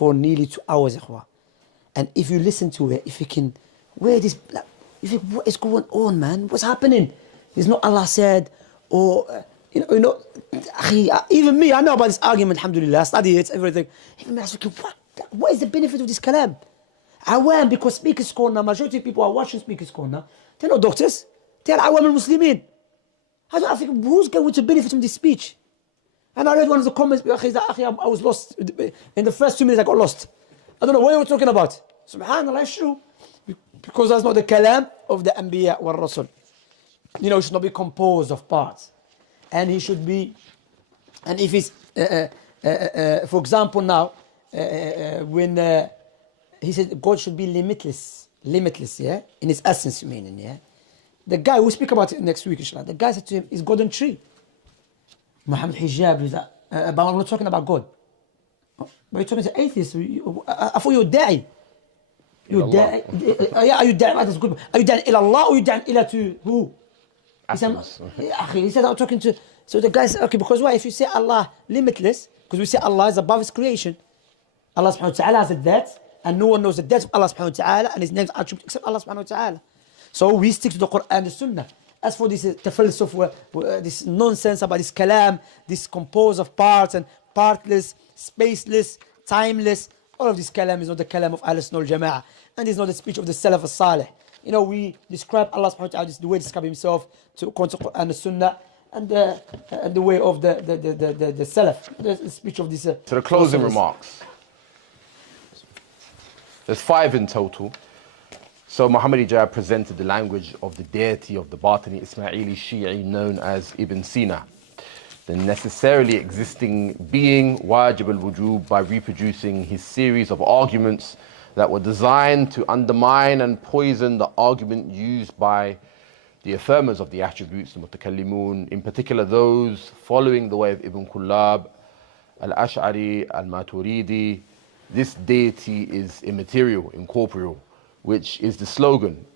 for nearly 2 hours, ikhwa. And if you listen to it, if you can, where this, if you, what is going on, man? What's happening? It's not Allah said, or even me, I know about this argument, alhamdulillah, I study it, everything. Even me, I was thinking, what is the benefit of this kalam? Awam, because Speaker's Corner, majority of people are watching Speaker's Corner, they're not doctors, they're Awam al-Muslimin. I think, who's going to benefit from this speech? And I read one of the comments, I was lost. In the first 2 minutes, I got lost. I don't know what you were talking about. Subhanallah, it's true. Because that's not the kalam of the Anbiya wal Rasul. It should not be composed of parts. And he should be, and if it's, for example now, when he said God should be limitless, yeah, in his essence, meaning, yeah. The guy, we'll speak about it next week, inshallah. The guy said to him, is God a tree? Mohamed Hijab is that, but I'm not talking about God. But you're talking to atheists. I thought you're da'i. You're da'i. Yeah, are you da'i? That's good. Are you da'i ila Allah or are you da'i ila to who? He said, I'm talking to. So the guy said, okay, because why? If you say Allah limitless, because we say Allah is above his creation. Allah subhanahu wa ta'ala has a that, and no one knows the that of Allah subhanahu wa ta'ala and his name's attribute except Allah subhanahu wa ta'ala. So we stick to the Quran and the Sunnah. As for this tafalsuf, this nonsense about this kalam, this composed of parts and partless, spaceless, timeless, all of this kalam is not the kalam of Ahl Sunnah al-Jama'ah. And it's not the speech of the Salaf al-Salih. We describe Allah subhanahu wa ta'ala, the way he describes himself to according to Quran and the Sunnah, and the way of the Salaf, the speech of this. So the closing remarks. There's 5 in total. So Muhammad Hijab presented the language of the deity of the Batini Ismaili Shi'i known as Ibn Sina, the necessarily existing being Wajib al-Wujub, by reproducing his series of arguments that were designed to undermine and poison the argument used by the affirmers of the attributes, the Mutakallimun, in particular those following the way of Ibn Kullab, Al-Ash'ari, Al-Maturidi. This deity is immaterial, incorporeal, which is the slogan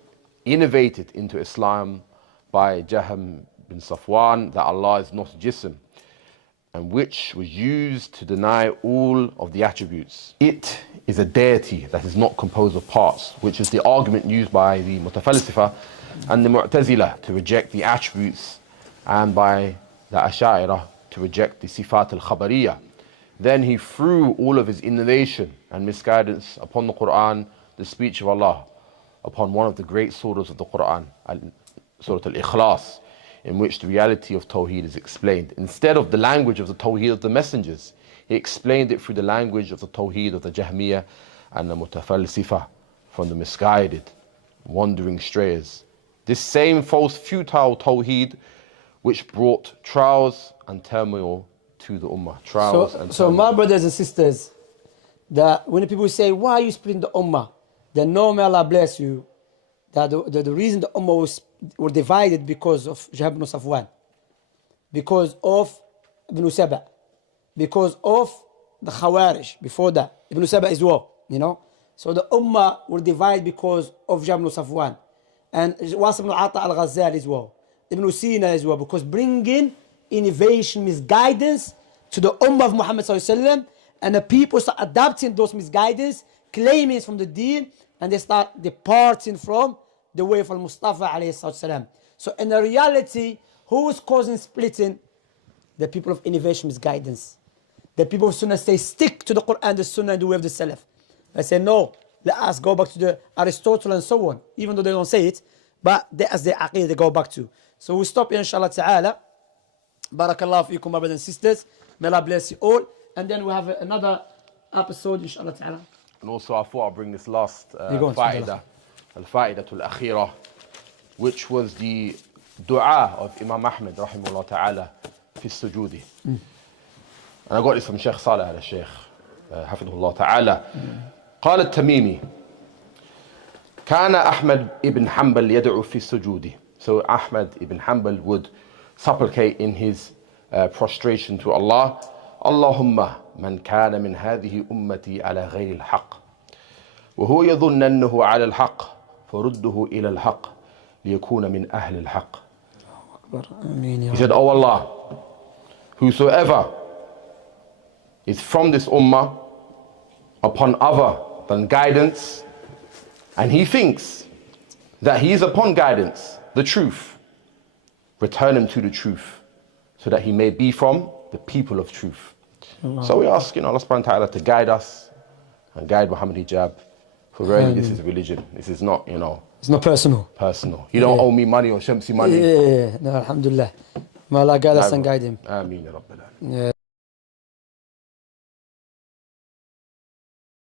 innovated into Islam by Jahm bin Safwan, that Allah is not jism, and which was used to deny all of the attributes. It is a deity that is not composed of parts, which is the argument used by the Mutafalsifa and the Mu'tazila to reject the attributes, and by the Ash'ari to reject the Sifat al-Khabariyah. Then he threw all of his innovation and misguidance upon the Quran, the speech of Allah, upon one of the great surahs of the Quran, Surah Al-Ikhlas, in which the reality of Tawheed is explained. Instead of the language of the Tawheed of the messengers, he explained it through the language of the Tawheed of the Jahmiyyah and the Mutafalsifa, from the misguided, wandering strayers. This same false, futile Tawheed which brought trials and turmoil to the Ummah. So my brothers and sisters, that when people say, why are you splitting the Ummah? Then no, may Allah bless you, that the reason the Ummah were divided because of Jahab ibn Safwan, because of Ibn Saba, because of the Khawarij before that. Ibn Saba as well, So the Ummah were divided because of Jahab ibn Safwan. And Wasim ibn Ata al-Ghazali as well. Ibn Sina as well, because bringing innovation, misguidance to the Ummah of Muhammad sallallahu alaihi wasallam, and the people start adapting those misguidance, claiming it's from the deen, and they start departing from the way of Al-Mustafa alayhi sallam. So in the reality, who is causing splitting? The people of innovation, misguidance. The people of Sunnah say, stick to the Quran, the Sunnah, and the way of the Salaf. They say, no, let us go back to the Aristotle and so on, even though they don't say it, but as their aqeedah they go back to. So we'll stop here, inshallah ta'ala. Barakallahu fiikum, my brothers and sisters. May Allah bless you all. And then we have another episode, inshallah ta'ala. And also I thought I'll bring this last fa'idah, al-fa'idatul akhirah, which was the dua of Imam Ahmed, rahimahullah ta'ala, fi sujudi. And I got this from Sheikh Saleh al-Sheikh, hafidhullah ta'ala. قال التميمي كان أحمد ibn Hanbal يدعو في السجود. So Ahmad ibn Hanbal would supplicate in his prostration to Allah, اللهم من كان من هذه أمتي على غير الحق وهو يظن أنه على الحق فرده إلى الحق ليكون من أهل الحق. He said, oh Allah, whosoever is from this ummah upon other than guidance, and he thinks that he is upon guidance, the truth, return him to the truth, so that he may be from the people of truth. So we ask, Allah subhanahu wa ta'ala to guide us and guide Mohamed Hijab. For really, this is religion. This is not, It's not personal. Personal. You don't owe me money or Shamsi money. No, alhamdulillah. May Allah guide us and guide him. Ameen ya Rabbil Alamin. Yeah.